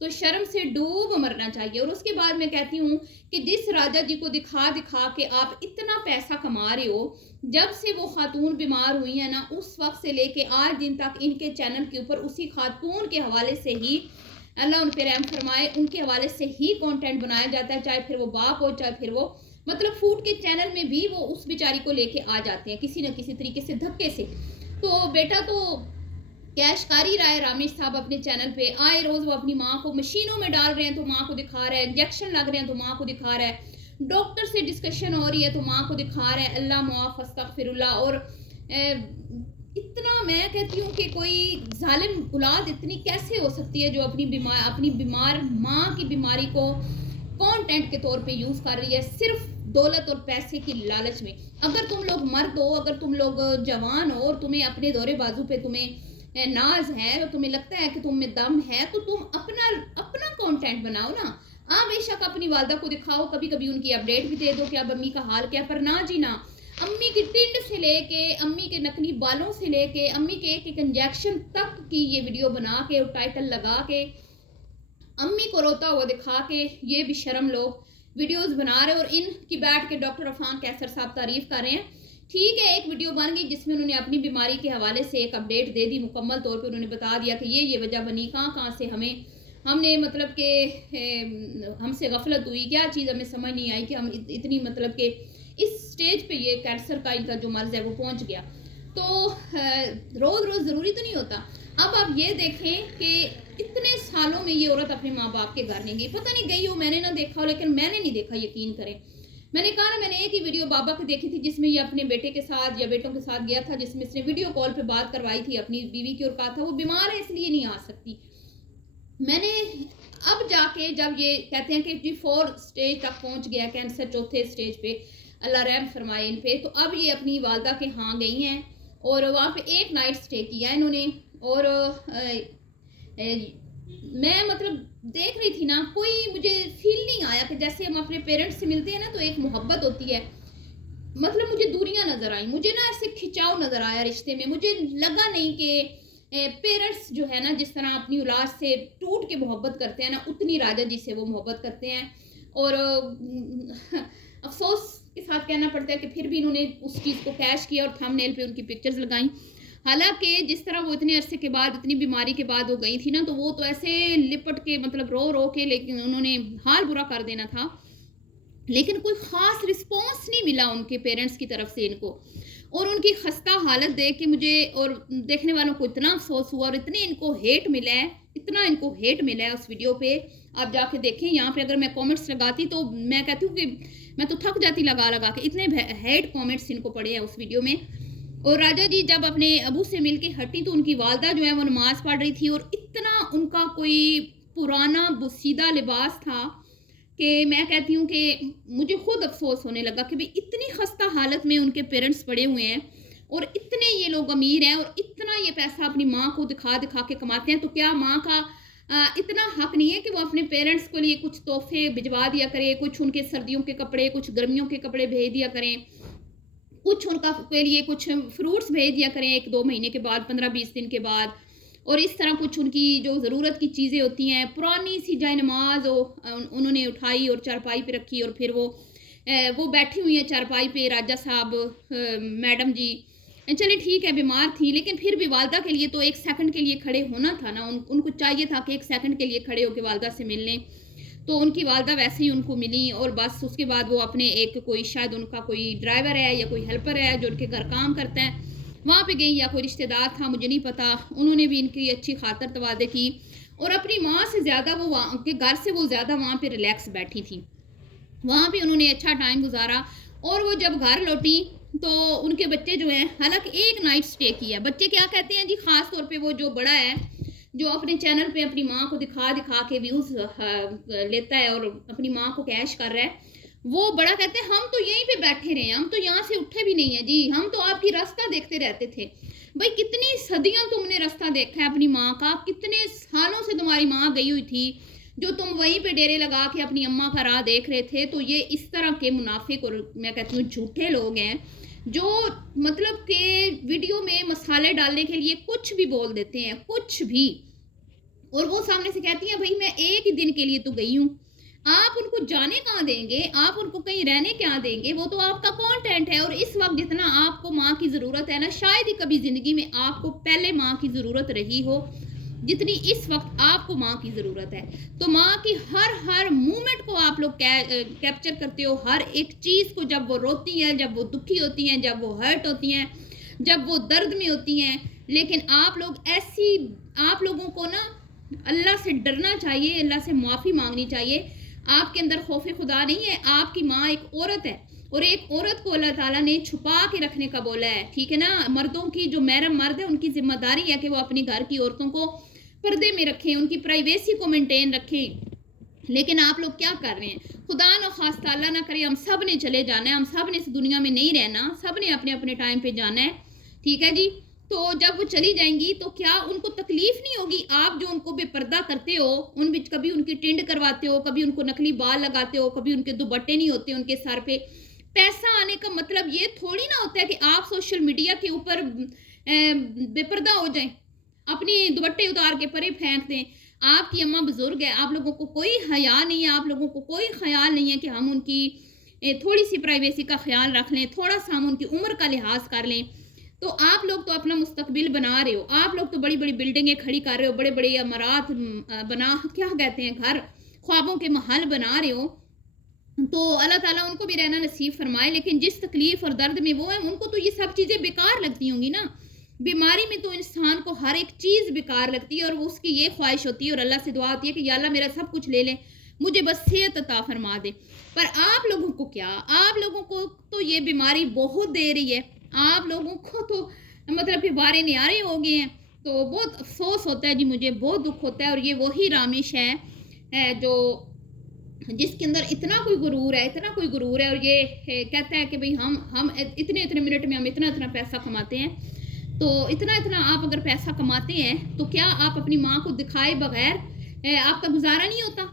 تو شرم سے ڈوب مرنا چاہیے. اور اس کے بعد میں کہتی ہوں کہ جس راجہ جی کو دکھا دکھا کے آپ اتنا پیسہ کما رہے ہو، جب سے وہ خاتون بیمار ہوئی ہیں نا، اس وقت سے لے کے آج دن تک ان کے چینل کے اوپر اسی خاتون کے حوالے سے ہی، اللہ ان پہ رحم فرمائے، ان کے حوالے سے ہی کنٹینٹ بنایا جاتا ہے، چاہے پھر وہ باپ ہو، چاہے پھر وہ مطلب فوڈ کے چینل میں بھی وہ اس بیچاری کو لے کے آ جاتے ہیں کسی نہ کسی طریقے سے دھکے سے. تو بیٹا تو کیش کر ہی رہا ہے رامش صاحب اپنے چینل پہ، آئے روز وہ اپنی ماں کو مشینوں میں ڈال رہے ہیں تو ماں کو دکھا رہا ہے، انجیکشن لگ رہے ہیں تو ماں کو دکھا رہا ہے، ڈاکٹر سے ڈسکشن ہو رہی ہے تو ماں کو دکھا رہا ہے. اللہ معاف استغفر اللہ. اور اتنا میں کہتی ہوں کہ کوئی ظالم اولاد اتنی کیسے ہو سکتی ہے جو اپنی بیمار ماں کی بیماری کو کانٹینٹ کے طور پہ یوز کر رہی ہے صرف دولت اور پیسے کی لالچ میں. اگر تم لوگ مرد ہو، اگر تم لوگ جوان ہو اور تمہیں اپنے دورے بازو پہ تمہیں ناز ہے اور تمہیں لگتا ہے کہ تم میں دم ہے، تو تم اپنا کانٹینٹ بناؤ نا. بے شک اپنی والدہ کو دکھاؤ، کبھی کبھی ان کی اپڈیٹ بھی دے دو کہ اب امی کا حال کیا، پر نہ جی نہ. امی کی ٹنڈ سے لے کے، امی کے نکلی بالوں سے لے کے، امی کے ایک انجیکشن تک کی یہ ویڈیو بنا کے اور ٹائٹل لگا کے امی کو روتا ہوا دکھا کے یہ بھی شرم لوگ ویڈیوز بنا رہے. اور ان کی بیٹھ کے ڈاکٹر عفان کیسر صاحب تعریف کر رہے ہیں. ٹھیک ہے، ایک ویڈیو بن گئی جس میں انہوں نے اپنی بیماری کے حوالے سے ایک اپڈیٹ دے دی، مکمل طور پہ انہوں نے بتا دیا کہ یہ وجہ بنی، کہاں سے ہم نے مطلب کہ ہم سے غفلت ہوئی، کیا چیز ہمیں سمجھ نہیں آئی کہ ہم اتنی مطلب کہ اس سٹیج پہ یہ کینسر کا ان کا جو مرض ہے وہ پہنچ گیا. تو روز ضروری تو نہیں ہوتا. اب آپ یہ دیکھیں کہ اتنے سالوں میں یہ عورت اپنے ماں باپ کے گھر نہیں گئی. پتہ نہیں گئی ہو، میں نے نہ دیکھا ہو، لیکن میں نے نہیں دیکھا، یقین کریں. میں نے کہا نا، میں نے ایک ہی ویڈیو بابا کی دیکھی تھی جس میں یہ اپنے بیٹے کے ساتھ یا بیٹوں کے ساتھ گیا تھا، جس میں اس نے ویڈیو کال پہ بات کروائی تھی اپنی بیوی کی اور کہا تھا وہ بیمار ہے اس لیے نہیں آ سکتی. میں نے اب جا کے جب یہ کہتے ہیں کہ 4 سٹیج تک پہنچ گیا کینسر، 4تھے سٹیج پہ، اللہ رحم فرمائے ان پہ، تو اب یہ اپنی والدہ کے ہاں گئی ہیں اور وہاں پہ ایک نائٹ سٹے کیا انہوں نے. اور میں مطلب دیکھ رہی تھی نا، کوئی مجھے فیل نہیں آیا کہ جیسے ہم اپنے پیرنٹس سے ملتے ہیں نا تو ایک محبت ہوتی ہے. مطلب مجھے دوریاں نظر آئیں، مجھے نا ایسے کھچاؤ نظر آیا رشتے میں. مجھے لگا نہیں کہ پیرنٹس جو ہے نا جس طرح اپنی اولاد سے ٹوٹ کے محبت کرتے ہیں نا، اتنی راجہ جی سے وہ محبت کرتے ہیں. اور افسوس کے ساتھ کہنا پڑتا ہے کہ پھر بھی انہوں نے اس چیز کو کیش کیا اور تھم نیل پہ ان کی پکچرز لگائیں. حالانکہ جس طرح وہ اتنے عرصے کے بعد، اتنی بیماری کے بعد وہ گئی تھی نا، تو وہ تو ایسے لپٹ کے مطلب رو کے، لیکن انہوں نے حال برا کر دینا تھا، لیکن کوئی خاص رسپانس نہیں ملا ان کے پیرنٹس کی طرف سے ان کو. اور ان کی خستہ حالت دیکھ کے مجھے اور دیکھنے والوں کو اتنا افسوس ہوا، اور اتنے ان کو ہیٹ ملا ہے، اتنا ان کو ہیٹ ملا ہے اس ویڈیو پہ. آپ جا کے دیکھیں، یہاں پہ اگر میں کومنٹس لگاتی تو میں کہتی ہوں کہ میں تو تھک جاتی لگا کے، اتنے ہیٹ کومنٹس ان کو پڑے ہیں اس ویڈیو میں. اور راجہ جی جب اپنے ابو سے مل کے ہٹی تو ان کی والدہ جو ہے وہ نماز پڑھ رہی تھی، اور اتنا ان کا کوئی پرانا بسیدہ لباس تھا کہ میں کہتی ہوں کہ مجھے خود افسوس ہونے لگا کہ اتنی خستہ حالت میں ان کے پیرنٹس پڑے ہوئے ہیں اور اتنے یہ لوگ امیر ہیں اور اتنا یہ پیسہ اپنی ماں کو دکھا کے کماتے ہیں. تو کیا ماں کا اتنا حق نہیں ہے کہ وہ اپنے پیرنٹس کے لیے کچھ تحفے بھجوا دیا کرے، کچھ ان کے سردیوں کے کپڑے، کچھ گرمیوں کے کپڑے بھیج دیا کریں، کچھ ان کا کے لیے کچھ فروٹس بھیج دیا کریں 1-2 مہینے کے بعد، 15-20 دن کے بعد. اور اس طرح کچھ ان کی جو ضرورت کی چیزیں ہوتی ہیں، پرانی سی جائے نماز انہوں نے اٹھائی اور چارپائی پہ رکھی، اور پھر وہ بیٹھی ہوئی ہیں چارپائی پہ راجہ صاحب میڈم جی. چلے ٹھیک ہے، بیمار تھی، لیکن پھر بھی والدہ کے لیے تو 1 سیکنڈ کے لیے کھڑے ہونا تھا نا. ان کو چاہیے تھا کہ 1 سیکنڈ کے لیے کھڑے ہو کے والدہ سے مل لیں. تو ان کی والدہ ویسے ہی ان کو ملی، اور بس اس کے بعد وہ اپنے کوئی شاید ان کا کوئی ڈرائیور ہے یا کوئی ہیلپر ہے جو ان کے گھر کام کرتا ہے، وہاں پہ گئی، یا کوئی رشتہ دار تھا، مجھے نہیں پتا. انہوں نے بھی ان کی اچھی خاطر تواضع کی، اور اپنی ماں سے زیادہ وہ وہاں کے گھر سے وہ زیادہ وہاں پہ ریلیکس بیٹھی تھی. وہاں پہ انہوں نے اچھا ٹائم گزارا. اور وہ جب گھر لوٹی تو ان کے بچے جو ہیں، حالانکہ 1 نائٹ سٹے کیا. بچے کیا کہتے ہیں جی، خاص طور پہ وہ جو بڑا ہے جو اپنے چینل پہ اپنی ماں کو دکھا کے ویوز لیتا ہے اور اپنی ماں کو کیش کر رہا ہے، وہ بڑا کہتے ہیں ہم تو یہیں پہ بیٹھے رہے ہیں، ہم تو یہاں سے اٹھے بھی نہیں ہیں جی، ہم تو آپ کی راستہ دیکھتے رہتے تھے. بھائی کتنی صدیاں تم نے راستہ دیکھا ہے اپنی ماں کا، کتنے سالوں سے تمہاری ماں گئی ہوئی تھی جو تم وہیں پہ ڈیرے لگا کے اپنی اماں کا راہ دیکھ رہے تھے. تو یہ اس طرح کے منافق اور میں کہتی ہوں جھوٹے لوگ ہیں جو مطلب کہ ویڈیو میں مسالے ڈالنے کے لیے کچھ بھی بول دیتے ہیں، کچھ بھی. اور وہ سامنے سے کہتی ہیں بھائی میں ایک ہی دن کے لیے تو گئی ہوں، آپ ان کو جانے کہاں دیں گے، آپ ان کو کہیں رہنے کیا دیں گے، وہ تو آپ کا کانٹینٹ ہے۔ اور اس وقت جتنا آپ کو ماں کی ضرورت ہے نا، شاید ہی کبھی زندگی میں آپ کو پہلے ماں کی ضرورت رہی ہو جتنی اس وقت آپ کو ماں کی ضرورت ہے۔ تو ماں کی ہر مومنٹ کو آپ لوگ کیپچر کرتے ہو، ہر ایک چیز کو، جب وہ روتی ہیں، جب وہ دکھی ہوتی ہیں، جب وہ ہرٹ ہوتی ہیں، جب وہ درد میں ہوتی ہیں۔ لیکن آپ لوگوں کو نا اللہ سے ڈرنا چاہیے، اللہ سے معافی مانگنی چاہیے۔ آپ کے اندر خوف خدا نہیں ہے، آپ کی ماں ایک عورت ہے، اور ایک عورت کو اللہ تعالیٰ نے چھپا کے رکھنے کا بولا ہے، ٹھیک ہے نا۔ مردوں کی جو محرم مرد ہے ان کی ذمہ داری ہے کہ وہ اپنی گھر کی عورتوں کو پردے میں رکھیں، ان کی پرائیویسی کو مینٹین رکھیں۔ لیکن آپ لوگ کیا کر رہے ہیں؟ خدا نہ خواستہ اللہ نہ کرے ہم سب نے چلے جانا ہے، ہم سب نے اس دنیا میں نہیں رہنا، سب نے اپنے اپنے ٹائم پہ جانا ہے، ٹھیک ہے جی۔ تو جب وہ چلی جائیں گی تو کیا ان کو تکلیف نہیں ہوگی؟ آپ جو ان کو بے پردہ کرتے ہو، کبھی ان کی ٹنڈ کرواتے ہو، کبھی ان کو نقلی بال لگاتے ہو، کبھی ان کے دوپٹے نہیں ہوتے ان کے سر پہ۔ پیسہ آنے کا مطلب یہ تھوڑی نہ ہوتا ہے کہ آپ سوشل میڈیا کے اوپر بے پردہ ہو جائیں، اپنی دوپٹے اتار کے پرے پھینک دیں۔ آپ کی اماں بزرگ ہے، آپ لوگوں کو کوئی حیا نہیں ہے، آپ لوگوں کو کوئی خیال نہیں ہے کہ ہم ان کی تھوڑی سی پرائیویسی کا خیال رکھ لیں، تھوڑا سا ہم ان کی عمر کا لحاظ کر لیں۔ تو آپ لوگ تو اپنا مستقبل بنا رہے ہو، آپ لوگ تو بڑی بڑی بلڈنگیں کھڑی کر رہے ہو، بڑے بڑے عمارات کیا کہتے ہیں، گھر، خوابوں کے محل بنا رہے ہو۔ تو اللہ تعالیٰ ان کو بھی رہنا نصیب فرمائے، لیکن جس تکلیف اور درد میں وہ ہیں ان کو تو یہ سب چیزیں بیکار لگتی ہوں گی نا۔ بیماری میں تو انسان کو ہر ایک چیز بیکار لگتی ہے، اور اس کی یہ خواہش ہوتی ہے اور اللہ سے دعا ہوتی ہے کہ یا اللہ میرا سب کچھ لے لیں، مجھے بس صحت عطا فرما دے۔ پر آپ لوگوں کو کیا، آپ لوگوں کو تو یہ بیماری بہت دے رہی ہے، آپ لوگوں کو تو مطلب کہ بارے نیارے ہو گئے ہیں۔ تو بہت افسوس ہوتا ہے جی، مجھے بہت دکھ ہوتا ہے۔ اور یہ وہی رامش ہے جو جس کے اندر اتنا کوئی غرور ہے اور یہ کہتا ہے کہ بھئی ہم اتنے منٹ میں ہم اتنا پیسہ کماتے ہیں۔ تو اتنا آپ اگر پیسہ کماتے ہیں تو کیا آپ اپنی ماں کو دکھائے بغیر آپ کا گزارا نہیں ہوتا؟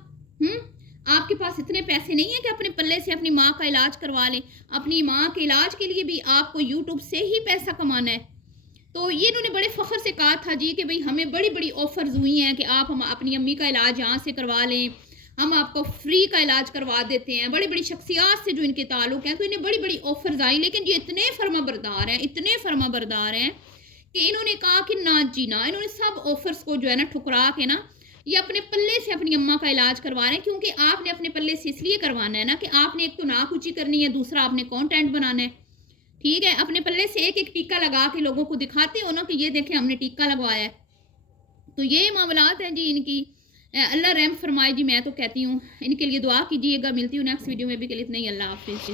آپ کے پاس اتنے پیسے نہیں ہیں کہ اپنے پلے سے اپنی ماں کا علاج کروا لیں؟ اپنی ماں کے علاج کے لیے بھی آپ کو یوٹیوب سے ہی پیسہ کمانا ہے۔ تو یہ انہوں نے بڑے فخر سے کہا تھا جی کہ بھئی ہمیں بڑی آفرز ہوئی ہیں کہ آپ ہم اپنی امی کا علاج یہاں سے کروا لیں، ہم آپ کو فری کا علاج کروا دیتے ہیں۔ بڑی شخصیات سے جو ان کے تعلق ہیں تو انہیں بڑی آفرز آئیں، لیکن یہ اتنے فرما بردار ہیں کہ انہوں نے کہا کہ نہ جی نہ، انہوں نے سب آفرز کو جو ہے نا ٹھکرا کے نا یہ اپنے پلے سے اپنی اماں کا علاج کروا رہے ہیں، کیونکہ آپ نے اپنے پلے سے اس لیے کروانا ہے نا کہ آپ نے ایک تو ناک اونچی کرنی ہے، دوسرا آپ نے کانٹینٹ بنانا ہے، ٹھیک ہے۔ اپنے پلے سے ایک ٹیکا لگا کے لوگوں کو دکھاتے ہو نا کہ یہ دیکھیں ہم نے ٹیکا لگوایا ہے۔ تو یہ معاملات ہیں جی ان کی، اللہ رحم فرمائے جی۔ میں تو کہتی ہوں ان کے لیے دعا کیجیے گا۔ ملتی ہوں نیکسٹ ویڈیو میں، بھی کے لیے اتنا ہی، اللہ حافظ۔